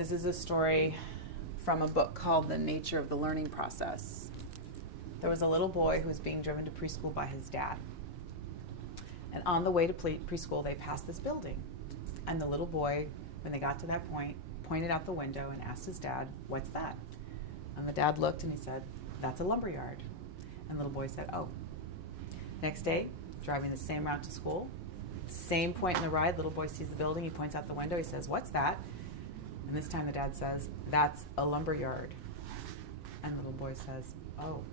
This is a story from a book called The Nature of the Learning Process. There was a little boy who was being driven to preschool by his dad. And on the way to preschool, they passed this building. And the little boy, when they got to that point, pointed out the window and asked his dad, "What's that?" And the dad looked and he said, "That's a lumberyard." And the little boy said, "Oh." Next day, driving the same route to school, same point in the ride, little boy sees the building, he points out the window, he says, "What's that?" And this time the dad says, "That's a lumberyard." And the little boy says, "Oh."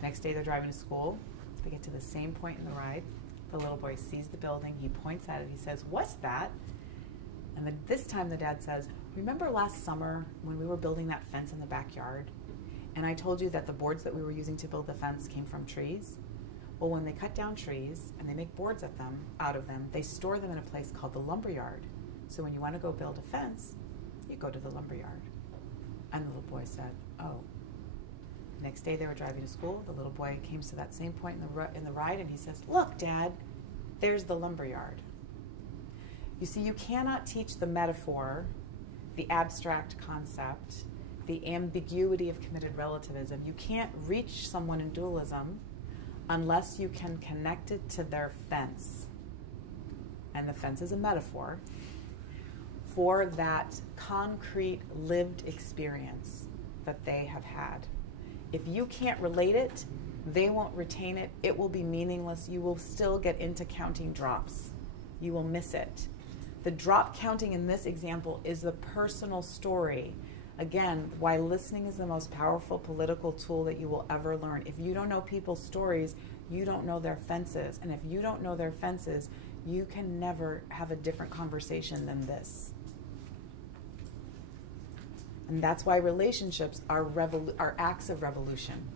Next day they're driving to school, they get to the same point in the ride, the little boy sees the building, he points at it, he says, "What's that?" And then this time the dad says, "Remember last summer when we were building that fence in the backyard? And I told you that the boards that we were using to build the fence came from trees? Well, when they cut down trees and they make boards out of them, they store them in a place called the lumberyard. So when you want to go build a fence, you go to the lumberyard." And the little boy said, "Oh." Next day they were driving to school. The little boy came to that same point in the ride and he says, "Look, Dad, there's the lumberyard." You see, you cannot teach the metaphor, the abstract concept, the ambiguity of committed relativism. You can't reach someone in dualism unless you can connect it to their fence. And the fence is a metaphor for that concrete lived experience that they have had. If you can't relate it, they won't retain it. It will be meaningless. You will still get into counting drops. You will miss it. The drop counting in this example is the personal story. Again, why listening is the most powerful political tool that you will ever learn. If you don't know people's stories, you don't know their fences. And if you don't know their fences, you can never have a different conversation than this. And that's why relationships are acts of revolution.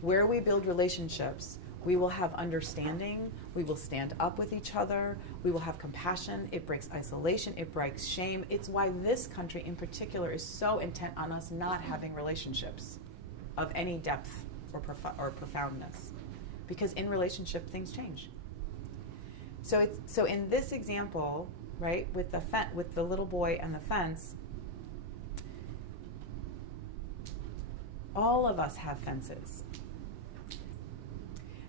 Where we build relationships, we will have understanding, we will stand up with each other, we will have compassion, it breaks isolation, it breaks shame. It's why this country in particular is so intent on us not having relationships of any depth or profoundness. Because in relationship, things change. So in this example, right, with the little boy and the fence, all of us have fences.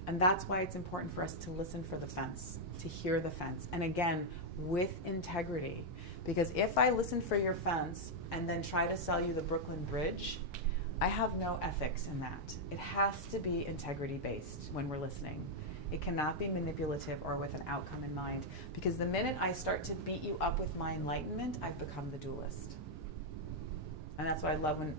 And that's why it's important for us to listen for the fence, to hear the fence. And again, with integrity. Because if I listen for your fence and then try to sell you the Brooklyn Bridge, I have no ethics in that. It has to be integrity-based when we're listening. It cannot be manipulative or with an outcome in mind. Because the minute I start to beat you up with my enlightenment, I've become the dualist. And that's why I love when